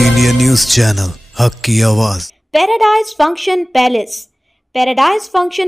India news channel हक की आवाज़। पैराडाइज फंक्शन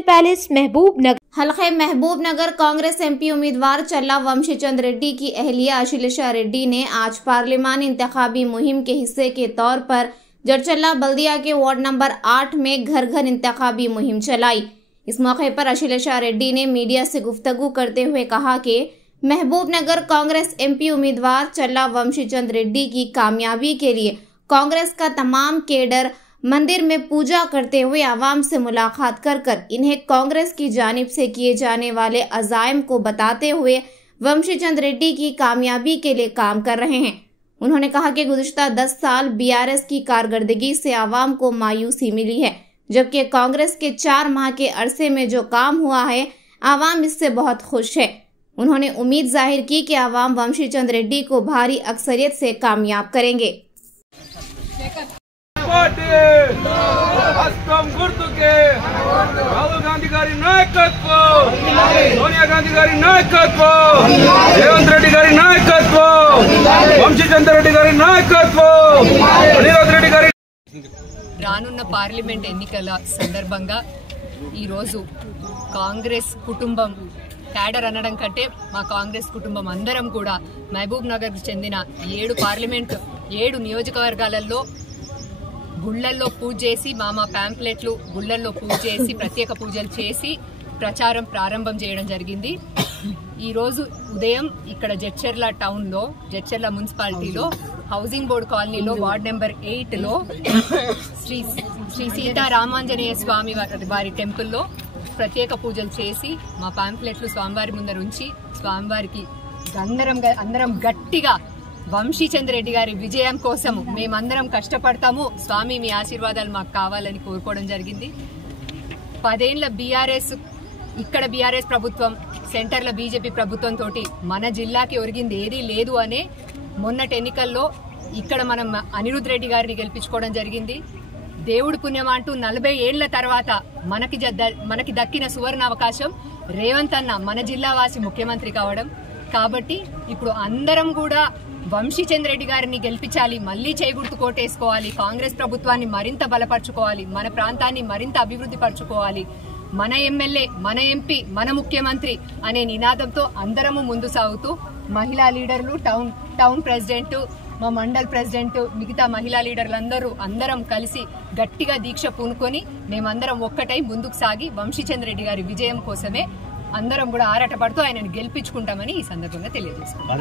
पैलेस महबूब नगर हल्के महबूब नगर कांग्रेस एमपी उम्मीदवार चल्ला वंशीचंद रेड्डी की अहलिया अशिलेशा रेड्डी ने आज पार्लिमानी इंतखाबी मुहिम के हिस्से के तौर पर जड़चल्ला बल्दिया के वार्ड नंबर 8 में घर घर इंतखाबी मुहिम चलाई। इस मौके पर अशिलेशा रेड्डी ने मीडिया से गुफ्तगू करते हुए कहा कि महबूब नगर कांग्रेस एमपी उम्मीदवार चल्ला वंशीचंद रेड्डी की कामयाबी के लिए कांग्रेस का तमाम केडर मंदिर में पूजा करते हुए आवाम से मुलाकात कर इन्हें कांग्रेस की जानिब से किए जाने वाले अज़ाइम को बताते हुए वंशीचंद रेड्डी की कामयाबी के लिए काम कर रहे हैं। उन्होंने कहा कि गुज़िश्ता 10 साल बीआरएस की कारकर्दगी से आवाम को मायूसी मिली है, जबकि कांग्रेस के 4 माह के अरसे में जो काम हुआ है आवाम इससे बहुत खुश है। उन्होंने उम्मीद जाहिर की कि आवाम वंशीचंद रेड्डी को भारी अक्सरियत से कामयाब करेंगे। राहुल गांधी गारी नायकत्व, सोनिया गांधी गारी नायकत्व, रेवंत रेड्डी गारी नायकत्व, वंशीचंद रेड्डी गारी नायकत्व, अनिरुद्ध रेड्डी गारी రానున్న పార్లమెంట్ ఎన్నికల సందర్భంగా ఈ రోజు కాంగ్రెస్ కుటుంబం క్యాడర్ అనడం కంటే మా కాంగ్రెస్ కుటుంబం అందరం కూడా మహబూబ్ నగర్ కు చెందిన 7 నియోజకవర్గాలలో గుళ్ళల్లో పూజ చేసి మా ప్యాంప్లెట్లు గుళ్ళల్లో పూజ చేసి ప్రత్యేక పూజలు చేసి ప్రచారం ప్రారంభం చేయడం జరిగింది। ఈ రోజు ఉదయం ఇక్కడ జడ్చర్ల టౌన్ లో జడ్చర్ల మున్సిపాలిటీలో హౌసింగ్ బోర్డు కాలనీలో వార్డ్ నెంబర్ 8 లో శ్రీ సీతారామాంజనేయ స్వామి వారి టెంపుల్లో ప్రత్యేక పూజలు చేసి మా పాంప్లెట్లు స్వామివారి ముందర ఉంచి స్వామివారికి అందరం గట్టిగా వంశీచంద్ రెడ్డి గారి విజయం కోసం మేమందరం కష్టపడతాము, స్వామి మీ ఆశీర్వాదాలు మాకు కావాలని కోరుకోవడం జరిగింది। 10 ఏళ్ల బీఆర్ఎస్ ఇక్కడ బీఆర్ఎస్ ప్రభుత్వం సెంటర్ల బీజేపీ ప్రభుత్వం తోటి మన జిల్లాకి ఒరిగింది ఏదీ లేదు అనే మొన్నటి ఎన్నికల్లో ఇక్కడ మనం అనిరుద్ధ్ రెడ్డి గారిని గెలిపించుకోవడం జరిగింది। దేవుడి పుణ్యం అంటూ 40 ఏళ్ల తర్వాత మనకి దక్కిన సువర్ణ అవకాశం రేవంత్ అన్న మన జిల్లా వాసి ముఖ్యమంత్రి కావడం కాబట్టి ఇప్పుడు అందరం కూడా వంశీచంద్ రెడ్డి గారిని గెలిపించాలి, మళ్లీ చేగుర్తు కోటేసుకోవాలి, కాంగ్రెస్ ప్రభుత్వాన్ని మరింత బలపరచుకోవాలి, మన ప్రాంతాన్ని మరింత అభివృద్ధి పరచుకోవాలి, మన ఎమ్మెల్యే మన ఎంపీ మన ముఖ్యమంత్రి అనే నినాదంతో అందరము ముందు సాగుతూ మహిళా లీడర్లు టౌన్ ప్రెసిడెంట్ మా మండల్ ప్రెసిడెంట్ మిగతా మహిళా లీడర్లందరూ అందరం కలిసి గట్టిగా దీక్ష పూనుకొని మేమందరం ఒక్కటై ముందుకు సాగి వంశీచంద్ రెడ్డి గారి విజయం కోసమే అందరం కూడా ఆరాటపడుతూ ఆయనను గెలిపించుకుంటామని ఈ సందర్భంగా తెలియజేస్తున్నాం।